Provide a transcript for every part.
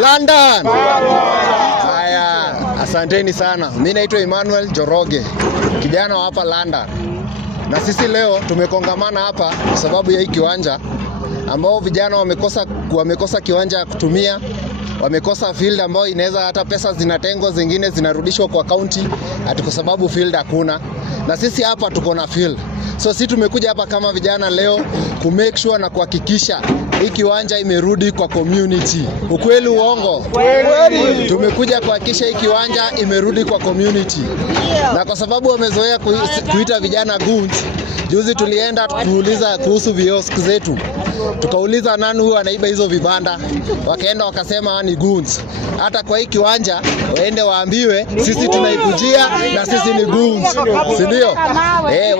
London. Haya, asanteni sana. Mimi naitwa Emmanuel Joroge, kijana wa hapa London. Na sisi leo tumekongamana hapa kwa sababu ya hii kiwanja ambao vijana wamekosa kiwanja ya kutumia, wamekosa field ambao inaweza hata pesa zinatengwa zingine zinarudishwa kwa county ati kwa sababu field hakuna. Na sisi hapa tuko na field. So sisi tumekuja hapa kama vijana leo ku make sure na kuhakikisha hii kiwanja imerudi kwa community. Ukweli uongo? Kweli. Tumekuja kuhakikisha hii kiwanja imerudi kwa community. Na kwa sababu wamezoea kuita vijana goons, juzi tulienda kuuliza kuhusu viosk zetu. Tukauliza nani huyu anaiba hizo vibanda. Wakaenda wakasema ni goons. Hata kwa hii kiwanja waende waambiwe sisi tunaikujia na sisi ni goons. Si ndio?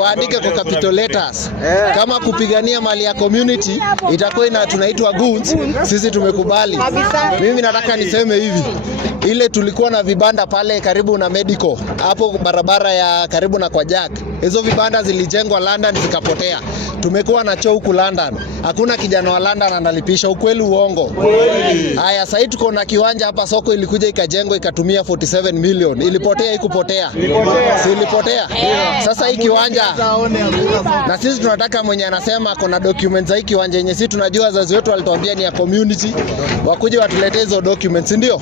Waandike kwa capital letters. Kama kupigania mali ya community itakuwa tunaitwa goons, sisi tumekubali. Mimi nataka niseme hivi. Ile tulikuwa na vibanda pale karibu na medical, hapo barabara ya karibu na kwa Jack. Hizo vibanda zilijengwa London zikapotea. Tumekuwa na choo huku London. Hakuna kijana wa London analipisha. Ukweli uongo? Haya, sasa tuko na kiwanja hapa, soko ilikuja ikajengwa ikatumia 47 million. Ilipotea ikupotea? Si ilipotea? Sasa hii kiwanja na sisi tunataka mwenye anasema kuna documents za hii kiwanja yenye sisi tunajua wazazi wetu walituambia ni ya community, wakuje watuletee hizo documents, ndio?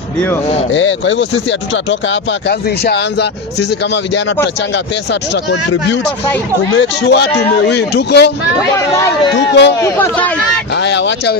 Kwa hivyo sisi hatutatoka hapa, kazi ishaanza. Sisi kama vijana tutachanga pesa, contribute to make sure tumewin. Tuko haya, wacha